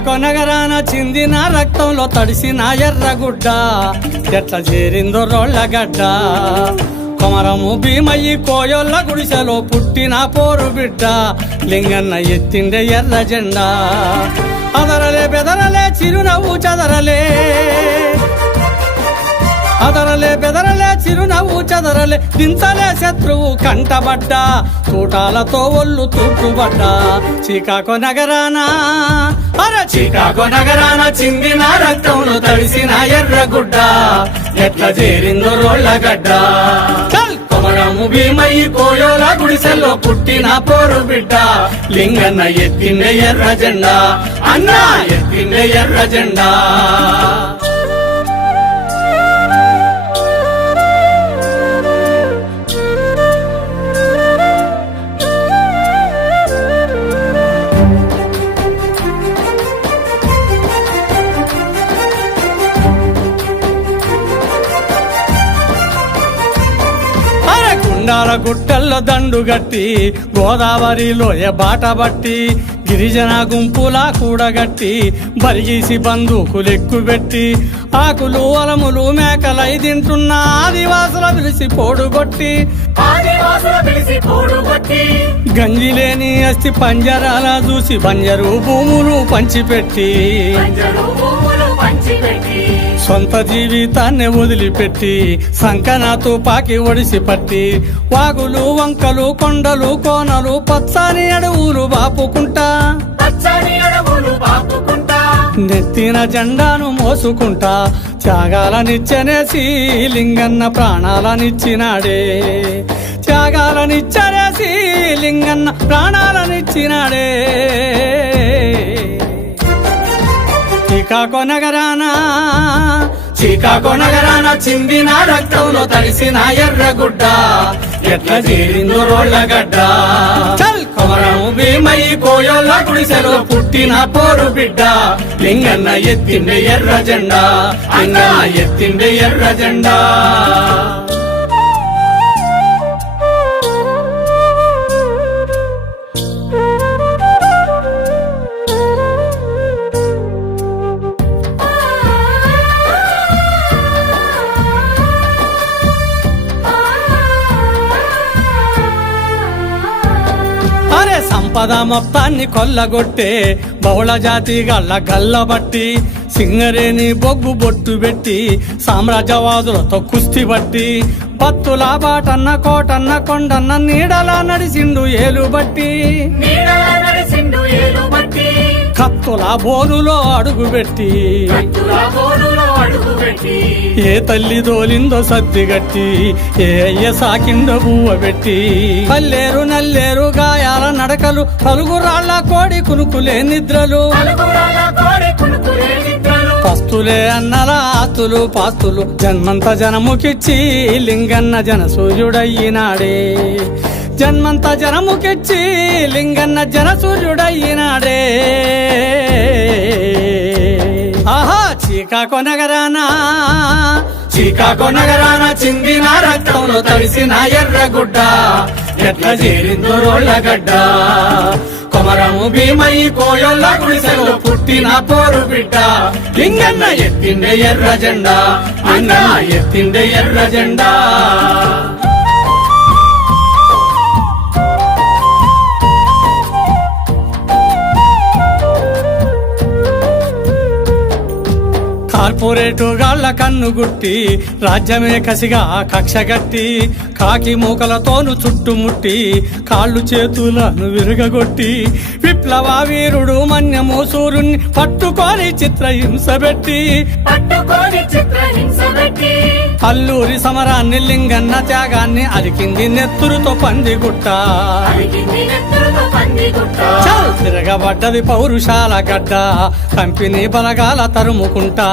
Chicago నగరాన చిందిన రక్తంలో తడిసిన ఎర్రగుడ్డ ఎట్లా చేరిందో రోళ్ళగడ్డ కొమరము భీమయ్యి కోయొల్ల గుడిసెలో పుట్టిన పోరు బిడ్డ లింగన్న ఎత్తిండే ఎర్ర జెండా అదరలే బెదరలే చిరునవ్వు చదరలే అదరలే బెదరలే చిరునవ్వు చదరలే దించలే శత్రువు కంటబడ్డా తూటాలతో ఒళ్ళు తూటుబడ్డా చికాగో నగరాన చికాగో నగరాన చిందిన రక్తంలో తడిసిన ఎర్రగుడ్డ ఎట్లా చేరిందో రోళ్ళగడ్డ కొమరము భీమయ్యి కోయోల గుడిసెల్లో పుట్టిన పోరు బిడ్డ లింగన్న ఎత్తిండే ఎర్ర జెండా అన్నా ఎత్తిండే ఎర్ర జెండా కొండాల గుట్టల్లో దండుగట్టి గోదావరిలోయ బాట బట్టి గిరిజన గుంపులా కూడగట్టి బరిగీసి బందూకులెక్కుబెట్టి ఆకులు అలములు మేకలై తింటున్న ఆదివాసుల పిలిసి పోడుగొట్టి గంజిలేని అస్థి పంజరాల చూసి బంజరు భూములు పంచిపెట్టి సొంత జీవితాన్ని వదిలిపెట్టి సంకన తుపాకి ఒడిసి పట్టి వాగులు వంకలు కొండలు కోనలు పచ్చని అడవులు బాపుకుంటా నెత్తిన జెండాను మోసుకుంటా త్యాగాలనిచ్చనేసి లింగన్న ప్రాణాలనిచ్చినాడే త్యాగాలనిచ్చనేసి లింగన్న ప్రాణాలనిచ్చినాడే చికాగో నగరాన చిందిన రక్తంలో తడిసిన ఎర్రగుడ్డ ఎట్లా చేరిందో రోళ్ళగడ్డ కొమరము భీమయ్యి కోయోళ్ళ గుడిసెలో పుట్టిన పోరు బిడ్డ లింగన్న ఎత్తిండే ఎర్ర జెండా అన్న ఎత్తిండే ఎర్ర జెండా సంపద మొత్తాన్ని కొల్లగొట్టే బహుళ జాతి గల్ల గల్లబట్టి సింగరేని బొగ్గు బొట్టు పెట్టి సామ్రాజ్యవాదులతో కుస్తీ బట్టి పత్తుల బాటన్న కోటన్న కొండన్న నీడలా నడిసిండు ఏలుబట్టి కత్తుల బోరులో అడుగుపెట్టి ఏ తల్లి దోలిందో సర్దిగట్టి ఏ అయ్య సాకిందో బువ్వ పెట్టి పల్లేరు నల్లేరు గాయాల నడకలు పలుగురాళ్ళ కోడి కునుకులే నిద్రలు పస్తులే అన్నల ఆస్తులు పాస్తులు జన్మంత జనముకిచ్చి లింగన్న జన సూర్యుడయ్యినాడే జన్మంత జనముకిచ్చి లింగన్న జన సూర్యుడయ్యినాడే ఆహా చికాగో నగరాన చిందిన రక్తంలో తడిసిన ఎర్రగుడ్డ ఎట్లా చేరిందో రోళ్ళగడ్డ కొమరము భీమయ్యి కోయోళ్ళ గుడిసెలో పుట్టిన పోరు బిడ్డ లింగన్న ఎత్తిండే ఎర్ర జెండా అన్న ఎత్తిండే ఎర్ర జెండా కార్పొరేటు గాళ్ల కన్నుగుట్టి రాజ్యమే కసిగా కక్షగట్టి కాకి మూకలతోను చుట్టుముట్టి కాళ్ళు చేతులను విరగగొట్టి విప్లవ వీరుడు మన్యము సూర్యుని పట్టుకొని చిత్రహింస పెట్టి అల్లూరి సమరాన్ని లింగన్న త్యాగాన్ని అరికింది నెత్తురుతో పందిగుట్ట తిరగబడ్డది పౌరుషాల గడ్డ కంపెనీ బలగాల తరుముకుంటా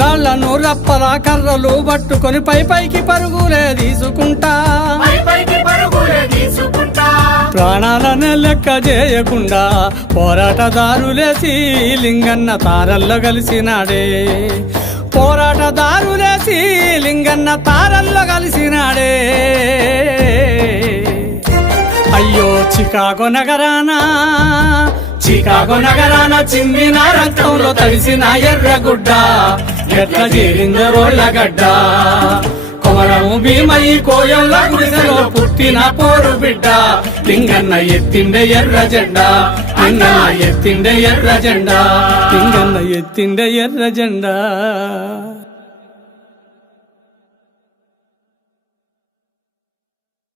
రాళ్లను రప్పల కర్రలు పట్టుకొని పైకి పరుగులే తీసుకుంటా ప్రాణాలనే లెక్క చేయకుండా పోరాటదారులేసి లింగన్న తారల్లో కలిసినాడే పోరాటదారులేసి లింగన్న తారల్లో కలిసినాడే చికాగో నగరాన చిందిన రక్తంలో తడిసిన ఎర్రగుడ్డ ఎట్ల చేరిందో రోళ్ళగడ్డ కొమరము భీమయి కోయల్ల గుడిసెలో పుట్టిన పోరు బిడ్డ లింగన్న ఎత్తిండే ఎర్ర జెండా అన్న ఎత్తిండే ఎర్ర జెండా లింగన్న ఎత్తిండే ఎర్ర జెండా